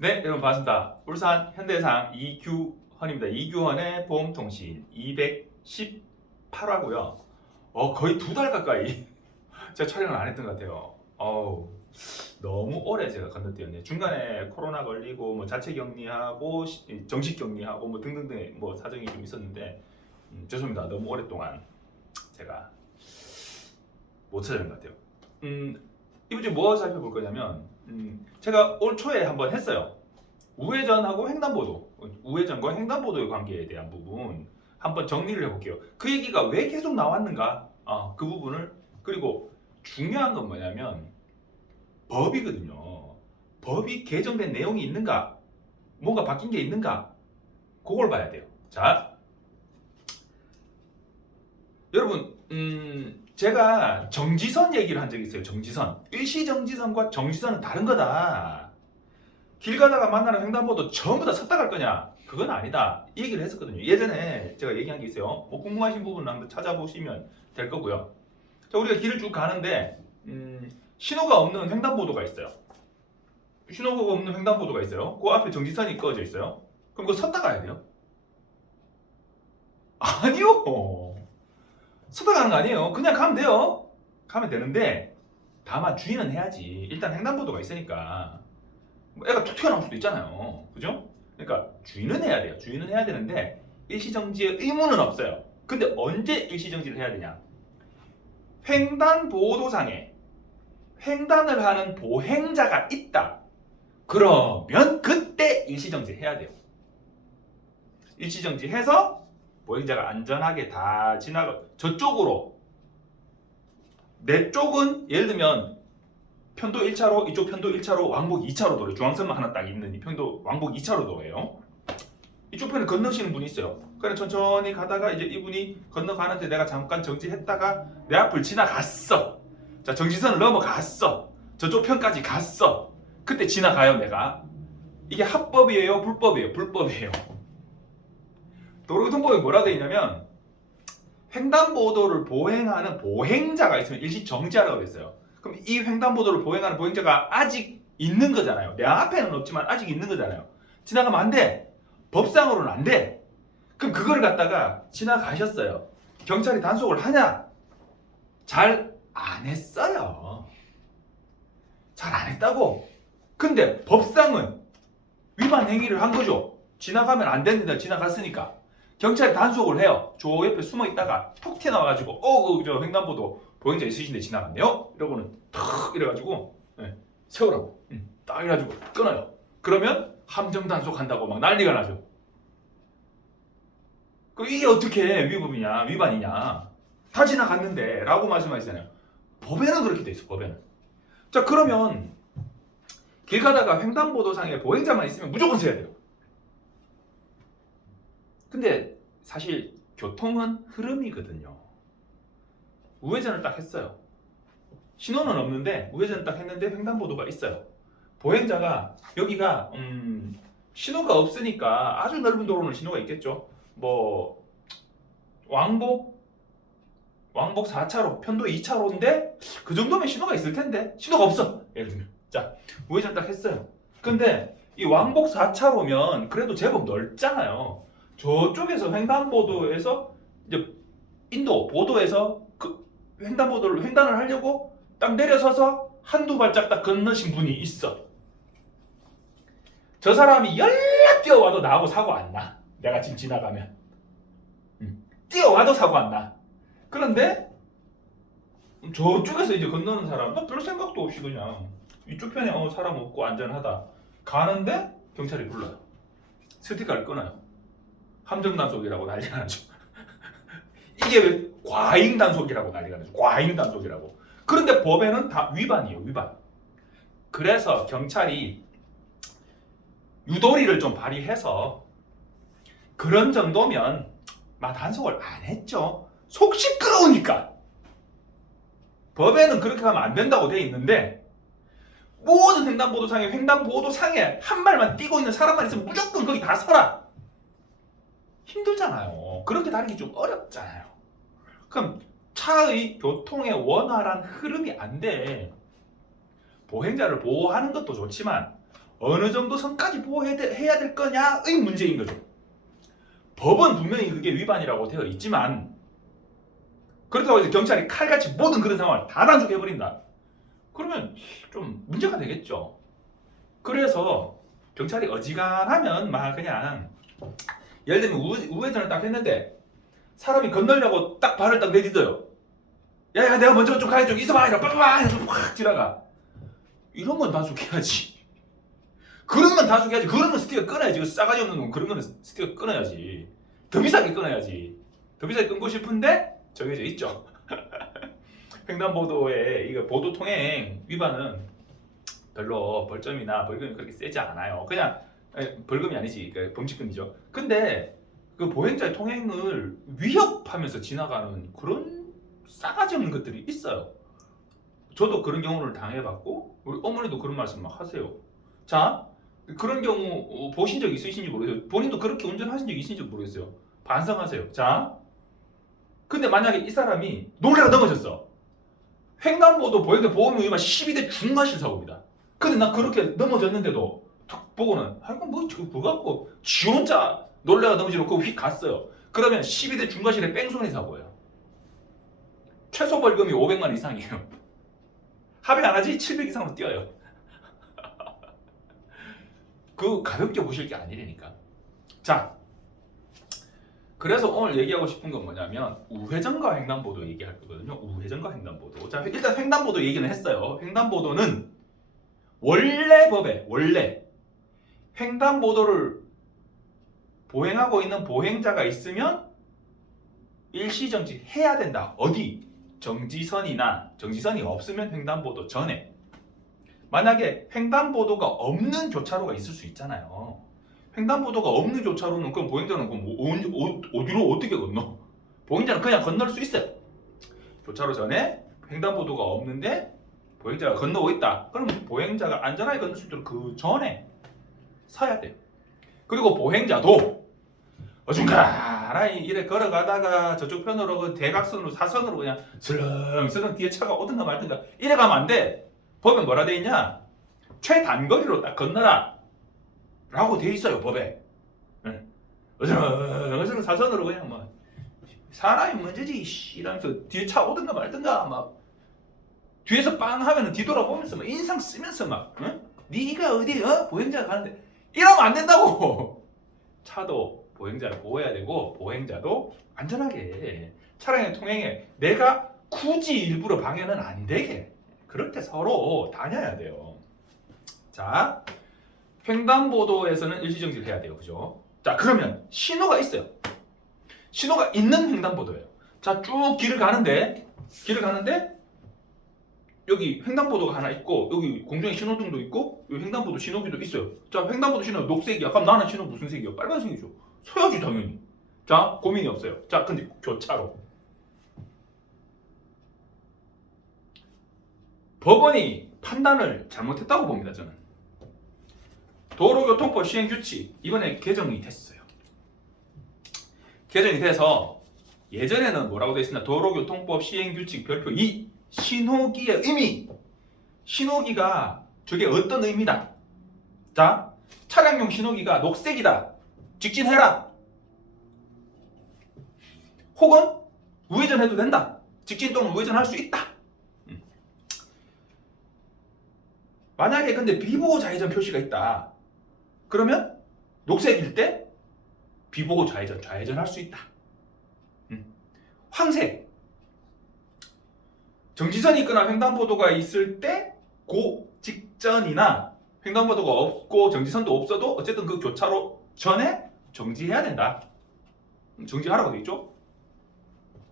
네, 여러분 반갑습니다. 울산 현대해상 이규헌입니다. 이규헌의 보험통신 218화고요. 거의 2달 가까이 제가 촬영을 안 했던 것 같아요. 너무 오래 제가 건너뛰었네요. 중간에 코로나 걸리고 뭐 자체 격리하고 정식 격리하고 뭐 등등등 뭐 사정이 좀 있었는데 죄송합니다. 너무 오랫동안 제가 못 찾아낸 것 같아요. 이번 주에 뭐 살펴볼 거냐면 제가 올 초에 한번 했어요. 우회전하고 횡단보도, 우회전과 횡단보도의 관계에 대한 부분 한번 정리를 해볼게요. 그 얘기가 왜 계속 나왔는가? 그 부분을. 그리고 중요한 건 뭐냐면 법이거든요. 법이 개정된 내용이 있는가? 뭔가 바뀐 게 있는가? 그걸 봐야 돼요. 자, 여러분, 제가 정지선 얘기를 한 적이 있어요. 정지선. 일시정지선과 정지선은 다른 거다. 길 가다가 만나는 횡단보도 전부 다 섰다 갈 거냐? 그건 아니다. 이 얘기를 했었거든요. 예전에 제가 얘기한 게 있어요. 뭐 궁금하신 부분은 한번 찾아보시면 될 거고요. 자, 우리가 길을 쭉 가는데 신호가 없는 횡단보도가 있어요. 신호가 없는 횡단보도가 있어요. 그 앞에 정지선이 꺼져 있어요. 그럼 그거 섰다 가야 돼요? 아니요. 섰다 가는 거 아니에요. 그냥 가면 돼요. 가면 되는데 다만 주의는 해야지. 일단 횡단보도가 있으니까 뭐 애가 툭 튀어나올 수도 있잖아요. 그죠? 그러니까 주의는 해야 돼요. 주의는 해야 되는데 일시정지의 의무는 없어요. 근데 언제 일시정지를 해야 되냐? 횡단보도상에 횡단을 하는 보행자가 있다. 그러면 그때 일시정지 해야 돼요. 일시정지 해서 보행자가 안전하게 다 지나가 저쪽으로 내 쪽은 예를 들면 편도 1차로 이쪽 편도 1차로 왕복 2차로 도로 중앙선만 하나 딱 있는 이 편도 왕복 2차로 도예요. 이쪽 편에 건너시는 분이 있어요. 그래 천천히 가다가 이제 이분이 건너가는데 내가 잠깐 정지했다가 내 앞을 지나갔어. 자, 정지선을 넘어갔어. 저쪽 편까지 갔어. 그때 지나가요, 내가. 이게 합법이에요, 불법이에요? 불법이에요. 도로교통법에 뭐라 되어 있냐면 횡단보도를 보행하는 보행자가 있으면 일시 정지하라고 되어 있어요. 그럼 이 횡단보도를 보행하는 보행자가 아직 있는 거잖아요. 내 앞에는 없지만 아직 있는 거잖아요. 지나가면 안 돼. 법상으로는 안 돼. 그럼 그걸 갖다가 지나가셨어요. 경찰이 단속을 하냐? 잘 안 했어요. 잘 안 했다고. 근데 법상은 위반 행위를 한 거죠. 지나가면 안 되는데 지나갔으니까. 경찰이 단속을 해요. 저 옆에 숨어 있다가 톡 튀어나와가지고 저 횡단보도 보행자 있으신데 지나갔네요? 이러고는 탁 이래가지고 세우라고 딱 이래가지고 끊어요. 그러면 함정 단속한다고 막 난리가 나죠. 이게 어떻게 위법이냐 위반이냐 다 지나갔는데 라고 말씀하시잖아요. 법에는 그렇게 돼 있어. 법에는. 자, 그러면 길 가다가 횡단보도상에 보행자만 있으면 무조건 서야 돼요. 근데 사실 교통은 흐름이거든요. 우회전을 딱 했어요. 신호는 없는데 우회전을 딱 했는데 횡단보도가 있어요. 보행자가 여기가 신호가 없으니까 아주 넓은 도로는 신호가 있겠죠. 뭐 왕복 4차로 편도 2차로인데 그 정도면 신호가 있을 텐데 신호가 없어. 예를 들면 자, 우회전 딱 했어요. 근데 이 왕복 4차로면 그래도 제법 넓잖아요. 저쪽에서 횡단보도에서 이제 인도 보도에서 그 횡단보도를 횡단을 하려고 딱 내려서서 한두 발짝 딱 건너신 분이 있어. 저 사람이 연락 뛰어와도 나하고 사고 안 나. 내가 지금 지나가면 뛰어와도 사고 안 나. 그런데 저쪽에서 이제 건너는 사람 나 별 생각도 없이 그냥 이쪽 편에 사람 없고 안전하다 가는데 경찰이 불러요. 스티커를 끊어요. 함정 단속이라고 난리가 나죠. 이게 왜 과잉 단속이라고 난리가 나죠. 과잉 단속이라고. 그런데 법에는 다 위반이에요. 위반. 그래서 경찰이 유도리를 좀 발휘해서 그런 정도면 막 단속을 안 했죠. 속 시끄러우니까. 법에는 그렇게 하면 안 된다고 돼 있는데 모든 횡단보도상에 한 발만 뛰고 있는 사람만 있으면 무조건 거기 다 서라. 힘들잖아요. 그렇게 다니기 좀 어렵잖아요. 그럼 차의 교통의 원활한 흐름이 안 돼. 보행자를 보호하는 것도 좋지만 어느 정도 선까지 보호해야 될 거냐의 문제인 거죠. 법은 분명히 그게 위반이라고 되어 있지만 그렇다고 해서 경찰이 칼같이 모든 그런 상황을 다 단속해버린다. 그러면 좀 문제가 되겠죠. 그래서 경찰이 어지간하면 막 그냥 예를 들면 우회전을 딱 했는데 사람이 건너려고 딱 발을 딱 내딛어요. 야야 내가 먼저 좀 가야지 좀 있어봐 이러고 빠바바 해서 확 지나가. 이런 건 단속해야지. 그런 건 단속해야지. 그런 건 스티커 끊어야지. 싸가지 없는 건 그런 거는 스티커 끊어야지. 더 비싸게 끊어야지. 더 비싸게 끊고 싶은데 정해져 있죠. 횡단보도에 이거 보도 통행 위반은 별로 벌점이나 벌금이 그렇게 세지 않아요. 그냥 벌금이 아니지, 그러니까 범칙금이죠. 근데 그 보행자의 통행을 위협하면서 지나가는 그런 싸가지 없는 것들이 있어요. 저도 그런 경우를 당해봤고 우리 어머니도 그런 말씀 막 하세요. 자, 그런 경우 보신 적 있으신지 모르겠어요. 본인도 그렇게 운전하신 적 있으신지 모르겠어요. 반성하세요. 자, 근데 만약에 이 사람이 놀래가 넘어졌어. 횡단보도 보행자 보험 위반 12대 중과실 사고입니다. 근데 나 그렇게 넘어졌는데도 탁 보고는 아이고 뭐 그거 갖고 지 혼자 놀래가 넘어지고 휙 갔어요. 그러면 12대 중과실의 뺑소니 사고예요. 최소 벌금이 500만 원 이상이에요. 합의 안 하지 700 이상으로 뛰어요. 그 가볍게 보실 게 아니라니까. 자, 그래서 오늘 얘기하고 싶은 건 뭐냐면 우회전과 횡단보도 얘기할 거거든요. 우회전과 횡단보도. 자, 일단 횡단보도 얘기는 했어요. 횡단보도는 원래 법에 횡단보도를 보행하고 있는 보행자가 있으면 일시정지 해야 된다. 어디? 정지선이 없으면 횡단보도 전에. 만약에 횡단보도가 없는 교차로가 있을 수 있잖아요. 횡단보도가 없는 교차로는 그럼 보행자는 어디로 어떻게 건너? 보행자는 그냥 건널 수 있어요. 교차로 전에 횡단보도가 없는데 보행자가 건너고 있다. 그럼 보행자가 안전하게 건널 수 있도록 그 전에 서야 돼요. 그리고 보행자도 어중간하게 이래 걸어가다가 저쪽 편으로 그 대각선으로 사선으로 그냥 슬렁슬렁 뒤에 차가 오든가 말든가 이래 가면 안 돼. 법에 뭐라 돼 있냐? 최단거리로 딱 건너라 라고 돼 있어요, 법에. 어슬렁어슬렁 사선으로 그냥 막 사람이 문제지 이러면서 뒤에 차 오든가 말든가 막 뒤에서 빵 하면은 뒤돌아보면서 막 인상 쓰면서 막 네가 어디 보행자가 가는데 이러면 안 된다고. 차도 보행자를 보호해야 되고 보행자도 안전하게 차량의 통행에 내가 굳이 일부러 방해는 안 되게 그럴 때 서로 다녀야 돼요. 자, 횡단보도에서는 일시정지를 해야 돼요. 그죠? 자, 그러면 신호가 있어요. 신호가 있는 횡단보도예요. 자, 쭉 길을 가는데 여기 횡단보도가 하나 있고 여기 공중에 신호등도 있고 여기 횡단보도 신호기도 있어요. 자, 횡단보도 신호 녹색이야. 그럼 나는 신호 무슨 색이야? 빨간색이죠. 서야지 당연히. 자, 고민이 없어요. 자, 근데 교차로. 법원이 판단을 잘못했다고 봅니다. 저는. 도로교통법 시행규칙 이번에 개정이 됐어요. 개정이 돼서 예전에는 뭐라고 되어 있었나? 도로교통법 시행규칙 별표 2 신호기의 의미. 신호기가 저게 어떤 의미다. 자, 차량용 신호기가 녹색이다. 직진해라. 혹은 우회전해도 된다. 직진 또는 우회전할 수 있다. 만약에 근데 비보호 좌회전 표시가 있다. 그러면 녹색일 때 비보호 좌회전할 수 있다. 황색. 정지선이 있거나 횡단보도가 있을 때 그 직전이나 횡단보도가 없고 정지선도 없어도 어쨌든 그 교차로 전에 정지해야 된다. 정지하라고 돼 있죠?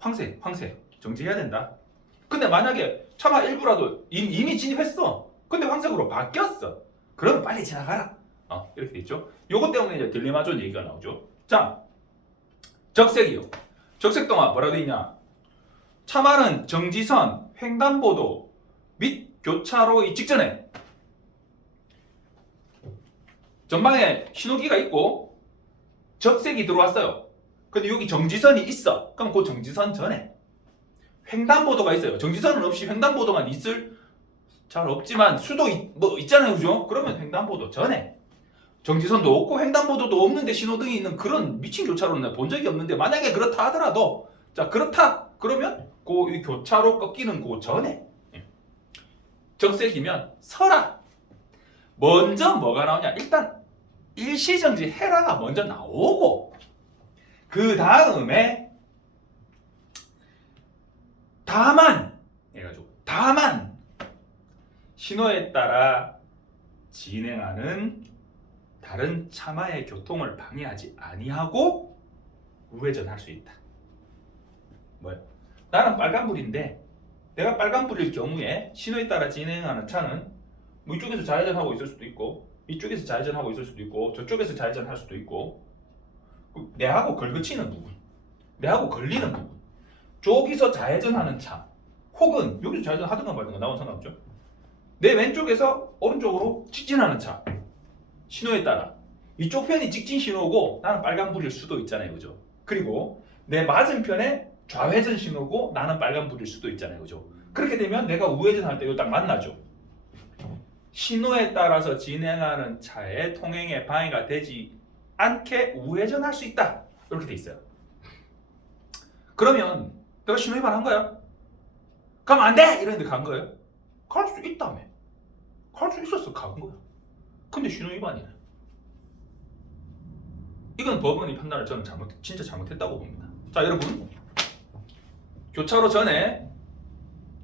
황색 정지해야 된다. 근데 만약에 차가 일부라도 이미 진입했어. 근데 황색으로 바뀌었어. 그러면 빨리 지나가라. 이렇게 돼 있죠? 요것 때문에 이제 딜레마존 얘기가 나오죠. 자, 적색이요. 적색 동안 뭐라고 돼 있냐? 차만은 정지선, 횡단보도 및 교차로의 직전에 전방에 신호기가 있고 적색이 들어왔어요. 근데 여기 정지선이 있어. 그럼 그 정지선 전에 횡단보도가 있어요. 정지선은 없이 횡단보도만 있을 잘 없지만 수도 뭐 있잖아요, 그죠? 그러면 횡단보도 전에 정지선도 없고 횡단보도도 없는데 신호등이 있는 그런 미친 교차로는 내가 본 적이 없는데 만약에 그렇다 하더라도 자 그렇다 그러면 그 교차로 꺾이는 그 전에 적색이면 서라. 먼저 뭐가 나오냐? 일단 일시정지 해라가 먼저 나오고 그 다음에 다만 신호에 따라 진행하는 다른 차마의 교통을 방해하지 아니하고 우회전할 수 있다. 뭐요? 나는 빨간불인데 내가 빨간불일 경우에 신호에 따라 진행하는 차는 뭐 이쪽에서 좌회전하고 있을 수도 있고 이쪽에서 좌회전하고 있을 수도 있고 저쪽에서 좌회전할 수도 있고 내하고 걸그치는 부분, 내하고 걸리는 부분, 저기서 좌회전하는 차 혹은 여기서 좌회전 하든가 말든가 나와는 상관없죠. 내 왼쪽에서 오른쪽으로 직진하는 차 신호에 따라 이쪽 편이 직진 신호고 나는 빨간불일 수도 있잖아요, 그죠? 그리고 내 맞은편에 좌회전 신호고 나는 빨간불일 수도 있잖아요, 그죠? 그렇게 되면 내가 우회전할 때 이거 딱 만나죠. 신호에 따라서 진행하는 차의 통행에 방해가 되지 않게 우회전할 수 있다. 이렇게 돼 있어요. 그러면 내가 신호 위반한 거야? 가면 안 돼! 이러는데 간 거예요? 갈 수 있다며. 갈 수 있었어, 간 거야. 근데 신호 위반이네. 이건 법원이 판단을 저는 진짜 잘못했다고 봅니다. 자, 여러분. 교차로 전에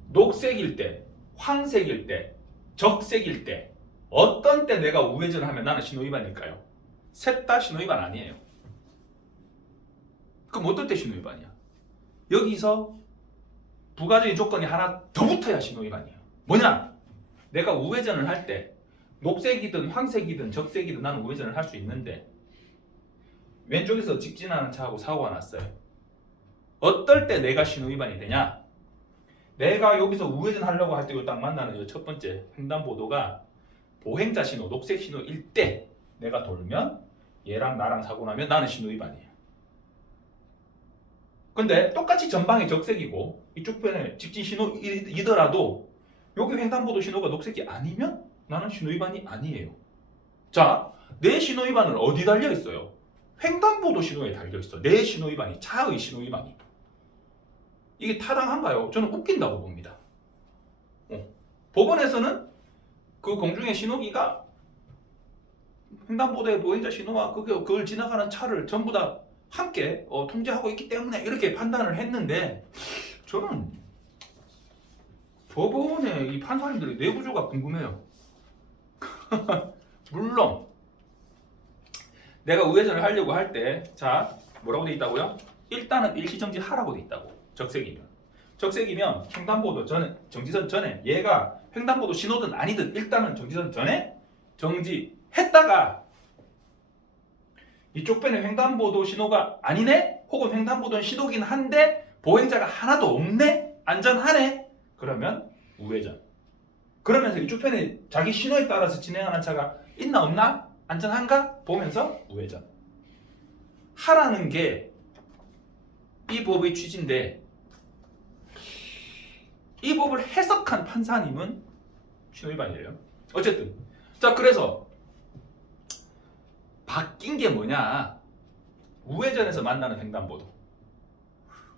녹색일 때, 황색일 때, 적색일 때 어떤 때 내가 우회전을 하면 나는 신호 위반일까요? 셋 다 신호 위반 아니에요. 그럼 어떨 때 신호 위반이야? 여기서 부가적인 조건이 하나 더 붙어야 신호 위반이에요. 뭐냐? 내가 우회전을 할 때 녹색이든 황색이든 적색이든 나는 우회전을 할 수 있는데 왼쪽에서 직진하는 차하고 사고가 났어요. 어떨 때 내가 신호 위반이 되냐? 내가 여기서 우회전 하려고 할 때 딱 만나는 첫 번째 횡단보도가 보행자 신호, 녹색 신호일 때 내가 돌면 얘랑 나랑 사고 나면 나는 신호 위반이에요. 근데 똑같이 전방이 적색이고 이쪽 편에 직진 신호이더라도 여기 횡단보도 신호가 녹색이 아니면 나는 신호 위반이 아니에요. 자, 내 신호 위반은 어디 달려 있어요? 횡단보도 신호에 달려 있어. 내 신호 위반이, 차의 신호 위반이. 이게 타당한가요? 저는 웃긴다고 봅니다. 법원에서는 그 공중의 신호기가 횡단보도의 보행자 신호와 그걸 지나가는 차를 전부 다 함께 통제하고 있기 때문에 이렇게 판단을 했는데 저는 법원의 이 판사님들의 내부조가 궁금해요. 물론 내가 우회전을 하려고 할 때 자 뭐라고 돼 있다고요? 일단은 일시정지 하라고 돼 있다고. 적색이면 횡단보도 전에 정지선 전에 얘가 횡단보도 신호든 아니든 일단은 정지선 전에 정지했다가 이쪽 편에 횡단보도 신호가 아니네? 혹은 횡단보도는 신호긴 한데 보행자가 하나도 없네? 안전하네? 그러면 우회전. 그러면서 이쪽 편에 자기 신호에 따라서 진행하는 차가 있나 없나? 안전한가? 보면서 우회전. 하라는 게 이 법의 취지인데 이 법을 해석한 판사님은 신호 위반이래요. 어쨌든 자 그래서 바뀐 게 뭐냐? 우회전에서 만나는 횡단보도.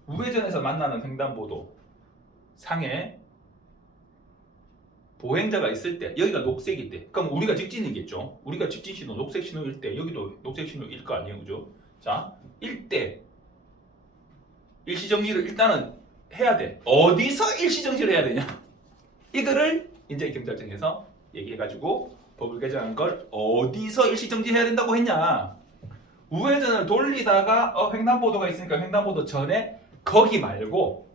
우회전에서 만나는 횡단보도 상에 보행자가 있을 때 여기가 녹색일 때 그럼 우리가 직진이겠죠. 우리가 직진 신호 녹색 신호일 때 여기도 녹색 신호일 거 아니에요, 그죠? 자, 일대 일시정지를 일단은 해야 돼. 어디서 일시정지를 해야 되냐? 이거를 이제 경찰청에서 얘기해가지고 법을 개정한 걸 어디서 일시정지 해야 된다고 했냐? 우회전을 돌리다가 횡단보도가 있으니까 횡단보도 전에 거기 말고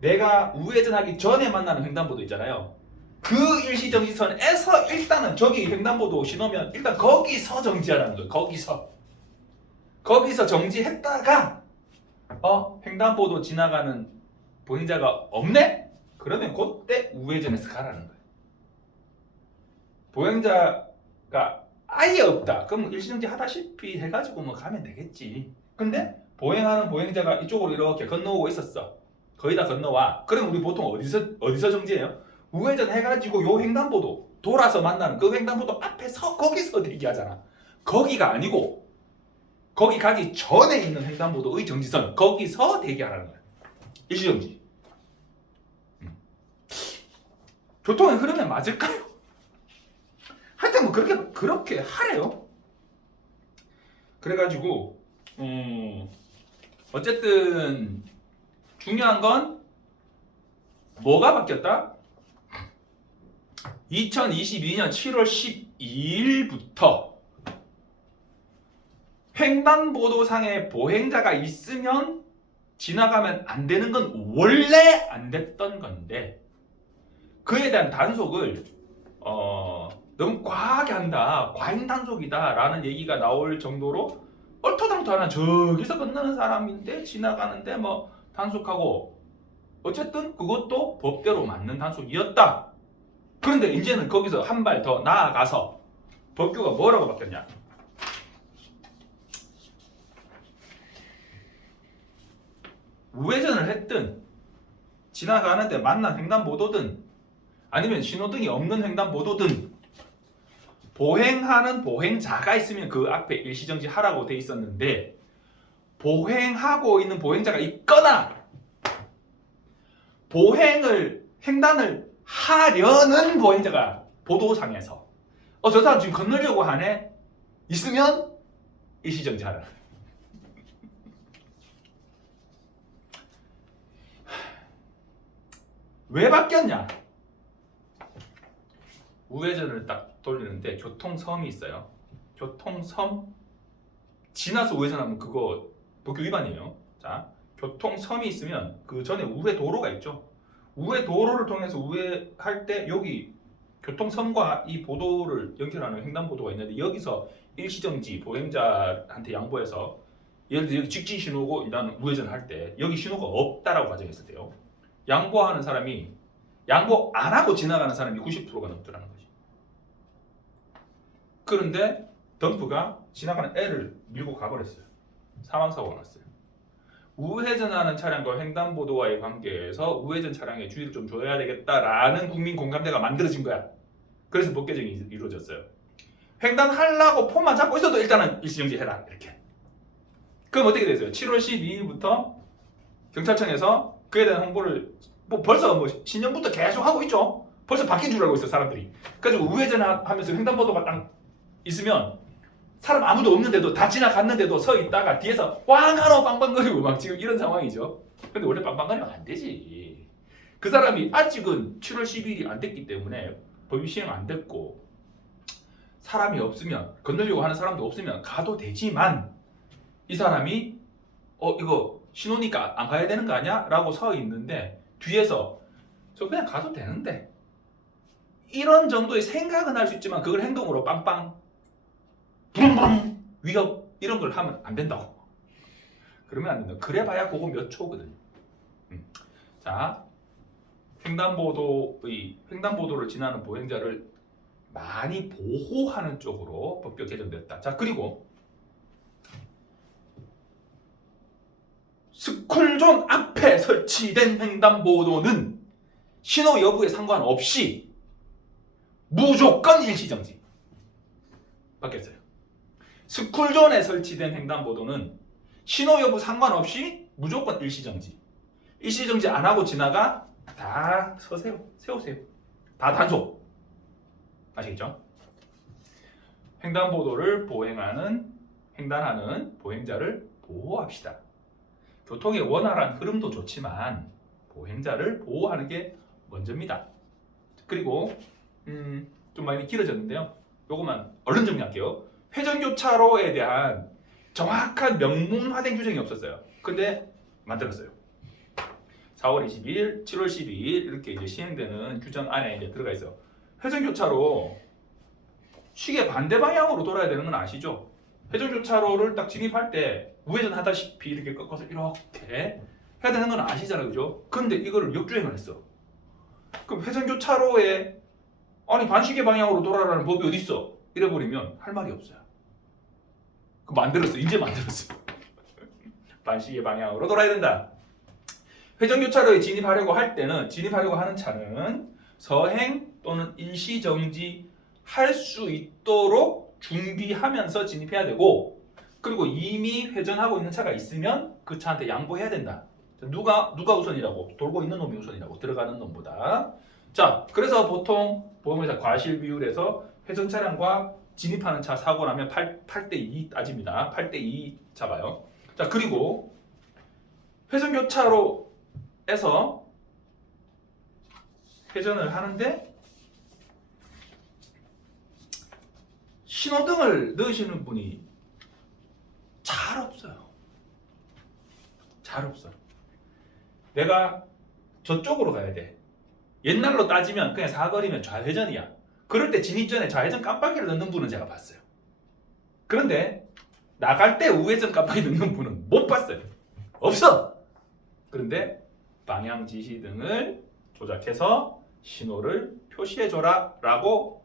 내가 우회전하기 전에 만나는 횡단보도 있잖아요. 그 일시정지선에서 일단은 저기 횡단보도 신호면 일단 거기서 정지하라는 거예요. 거기서 정지했다가 횡단보도 지나가는 보행자가 없네? 그러면 그때 우회전해서 가라는 거예요. 보행자가 아예 없다. 그럼 일시정지 하다시피 해가지고 뭐 가면 되겠지. 근데 보행하는 보행자가 이쪽으로 이렇게 건너오고 있었어. 거의 다 건너와. 그럼 우리 보통 어디서 정지해요? 우회전 해가지고 요 횡단보도 돌아서 만나는 그 횡단보도 앞에서 거기서 대기하잖아. 거기가 아니고 거기 가기 전에 있는 횡단보도의 정지선 거기서 대기하라는 거야. 일시정지. 교통의 흐름에 맞을까요? 하여튼 뭐 그렇게 하래요. 그래가지고 어쨌든 중요한 건 뭐가 바뀌었다? 2022년 7월 12일부터 횡단보도상에 보행자가 있으면 지나가면 안 되는 건 원래 안 됐던 건데 그에 대한 단속을 너무 과하게 한다, 과잉 단속이다 라는 얘기가 나올 정도로 얼토당토하는 저기서 건너는 사람인데 지나가는데 뭐 단속하고 어쨌든 그것도 법대로 맞는 단속이었다. 그런데 이제는 거기서 한 발 더 나아가서 법규가 뭐라고 바뀌었냐? 우회전을 했든 지나가는데 만난 횡단보도든 아니면 신호등이 없는 횡단보도든 보행하는 보행자가 있으면 그 앞에 일시정지 하라고 돼 있었는데 보행하고 있는 보행자가 있거나 횡단을 하려는 보행자가 보도상에서 저 사람 지금 건너려고 하네 있으면 일시정지 하라. 왜 바뀌었냐? 우회전을 딱 돌리는데 교통섬이 있어요. 교통섬 지나서 우회전하면 그거 법규 위반이에요. 자, 교통섬이 있으면 그 전에 우회도로가 있죠. 우회도로를 통해서 우회할 때 여기 교통섬과 이 보도를 연결하는 횡단보도가 있는데 여기서 일시정지 보행자한테 양보해서 예를 들어 여기 직진 신호고 일단 우회전할 때 여기 신호가 없다라고 가정했을 때요. 양보하는 사람이 양보 안 하고 지나가는 사람이 90%가 넘더라는 거지. 그런데 덤프가 지나가는 애를 밀고 가버렸어요. 사망사고가 났어요. 우회전하는 차량과 횡단보도와의 관계에서 우회전 차량에 주의를 좀 줘야 되겠다라는 국민 공감대가 만들어진 거야. 그래서 법 개정이 이루어졌어요. 횡단하려고 폰만 잡고 있어도 일단은 일시정지 해라 이렇게. 그럼 어떻게 됐어요? 7월 12일부터 경찰청에서 그에 대한 홍보를 벌써 신년부터 계속 하고 있죠. 벌써 바뀐 줄 알고 있어 사람들이. 그래가지고 우회전하면서 횡단보도가 딱 있으면 사람 아무도 없는데도 다 지나갔는데도 서 있다가 뒤에서 왕하러 빵빵거리고 막 지금 이런 상황이죠. 근데 원래 빵빵거리면 안 되지. 그 사람이 아직은 7월 12일이 안 됐기 때문에 법이 시행 안 됐고 사람이 없으면 건너려고 하는 사람도 없으면 가도 되지만 이 사람이 이거 신호니까 안 가야 되는 거 아니야? 라고 서 있는데 뒤에서 저 그냥 가도 되는데 이런 정도의 생각은 할 수 있지만 그걸 행동으로 빵빵 부릉부릉 위협 이런 걸 하면 안 된다고. 그러면 안 된다. 그래봐야 그거 몇 초거든요. 자, 횡단보도를 지나는 보행자를 많이 보호하는 쪽으로 법규 개정됐다. 자, 그리고 스쿨존 앞에 설치된 횡단보도는 신호 여부에 상관없이 무조건 일시정지. 바뀌었어요. 스쿨존에 설치된 횡단보도는 신호 여부 상관없이 무조건 일시정지. 일시정지 안 하고 지나가 다 서세요. 세우세요. 다 단속. 아시겠죠? 횡단보도를 횡단하는 보행자를 보호합시다. 교통의 원활한 흐름도 좋지만 보행자를 보호하는 게 먼저입니다. 그리고 좀 많이 길어졌는데요. 요것만 얼른 정리할게요. 회전교차로에 대한 정확한 명문화된 규정이 없었어요. 근데 만들었어요. 4월 22일, 7월 12일 이렇게 이제 시행되는 규정 안에 이제 들어가 있어요. 회전교차로 시계 반대 방향으로 돌아야 되는 건 아시죠? 회전교차로를 딱 진입할 때 우회전 하다시피 이렇게 꺾어서 이렇게 해야 되는 건 아시잖아요, 그죠? 근데 이거를 역주행을 했어. 그럼 회전교차로에 아니 반시계 방향으로 돌아라는 법이 어디 있어? 이래버리면 할 말이 없어요. 그 만들었어, 이제 만들었어. 반시계 방향으로 돌아야 된다. 회전교차로에 진입하려고 하는 차는 서행 또는 일시정지 할 수 있도록 준비하면서 진입해야 되고, 그리고 이미 회전하고 있는 차가 있으면 그 차한테 양보해야 된다. 누가 우선이라고? 돌고 있는 놈이 우선이라고, 들어가는 놈보다. 자, 그래서 보통 보험회사 과실 비율에서 회전 차량과 진입하는 차 사고 나면 8대2 따집니다. 8대2 잡아요. 자, 그리고 회전교차로에서 회전을 하는데 신호등을 넣으시는 분이 잘 없어요. 잘 없어. 내가 저쪽으로 가야 돼. 옛날로 따지면 그냥 사거리면 좌회전이야. 그럴 때 진입 전에 좌회전 깜빡이를 넣는 분은 제가 봤어요. 그런데 나갈 때 우회전 깜빡이 넣는 분은 못 봤어요. 없어. 그런데 방향 지시등을 조작해서 신호를 표시해줘라 라고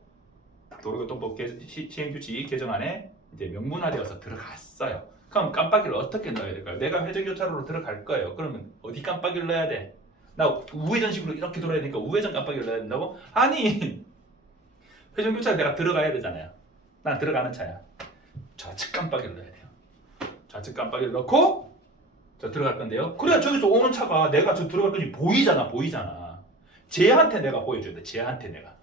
도로교통법 시행규칙 개정안에 이제 명문화되어서 들어갔어요. 그럼 깜빡이를 어떻게 넣어야 될까요? 내가 회전교차로로 들어갈 거예요. 그러면 어디 깜빡이를 넣어야 돼? 나 우회전식으로 이렇게 돌아야 되니까 우회전 깜빡이를 넣어야 된다고? 아니, 회전교차로 내가 들어가야 되잖아요. 난 들어가는 차야. 좌측 깜빡이를 넣어야 돼요. 좌측 깜빡이를 넣고 저 들어갈 건데요. 그래야 저기서 오는 차가 내가 저 들어갈 건지 보이잖아. 쟤한테 내가 보여줘야 돼. 쟤한테 내가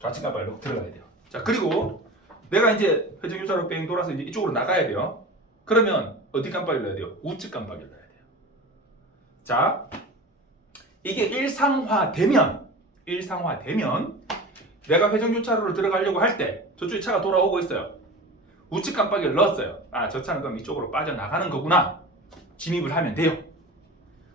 좌측 깜빡이를 넣고 들어가야 돼요. 자, 그리고 내가 이제 회전교차로 뺑 돌아서 이제 이쪽으로 나가야 돼요. 그러면 어디 깜빡이를 넣어야 돼요? 우측 깜빡이를 넣어야 돼요. 자, 이게 일상화되면 내가 회전교차로를 들어가려고 할 때 저쪽에 차가 돌아오고 있어요. 우측 깜빡이를 넣었어요. 아, 저 차는 그럼 이쪽으로 빠져나가는 거구나. 진입을 하면 돼요.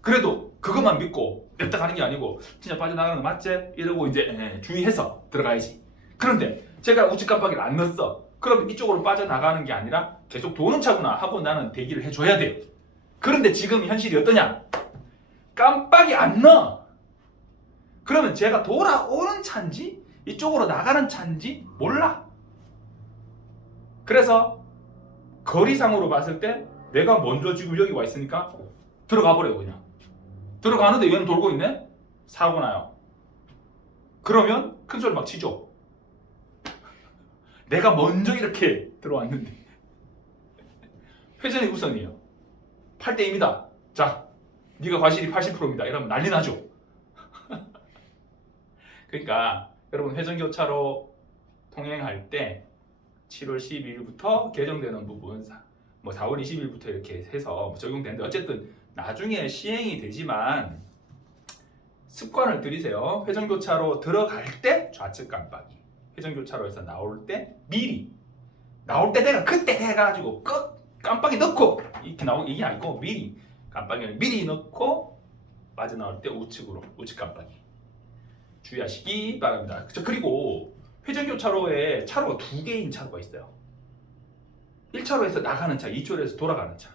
그래도 그것만 믿고 냅다 가는 게 아니고 진짜 빠져나가는 거 맞지? 이러고 이제 주의해서 들어가야지. 그런데 제가 우측 깜빡이를 안 넣었어. 그럼 이쪽으로 빠져나가는 게 아니라 계속 도는 차구나 하고 나는 대기를 해줘야 돼요. 그런데 지금 현실이 어떠냐? 깜빡이 안 넣어. 그러면 제가 돌아오는 차인지 이쪽으로 나가는 차인지 몰라. 그래서 거리상으로 봤을 때 내가 먼저 지금 여기 와 있으니까 들어가 버려요. 그냥 들어가는데 얘는 돌고 있네? 사고 나요. 그러면 큰 소리 막 치죠. 내가 먼저 이렇게 들어왔는데 회전이 우선이에요. 8대2입니다. 자, 네가 과실이 80%입니다. 이러면 난리 나죠. 그러니까 여러분 회전교차로 통행할 때 7월 12일부터 개정되는 부분, 뭐 4월 20일부터 이렇게 해서 적용되는데 어쨌든 나중에 시행이 되지만 습관을 들이세요. 회전교차로 들어갈 때 좌측 깜빡이, 회전교차로에서 나올 때 미리, 나올 때 내가 그때 해가지고 깜빡이 넣고 이렇게 나오는 이게 아니고 미리 깜빡이를 미리 넣고 빠져나올 때 우측으로, 우측 깜빡이 주의하시기 바랍니다. 그리고 회전교차로에 차로가 두 개인 차로가 있어요. 1차로에서 나가는 차, 2차로에서 돌아가는 차.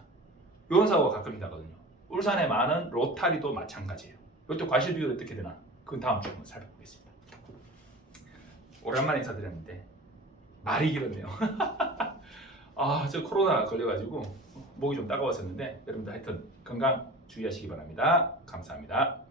이런 사고가 가끔씩 나거든요. 울산에 많은 로타리도 마찬가지예요. 이것도 과실 비율이 어떻게 되나? 그건 다음 주에 한번 살펴보겠습니다. 오랜만에 인사드렸는데 말이 길었네요. 아, 저 코로나 걸려가지고 목이 좀 따가웠었는데 여러분들 하여튼 건강 주의하시기 바랍니다. 감사합니다.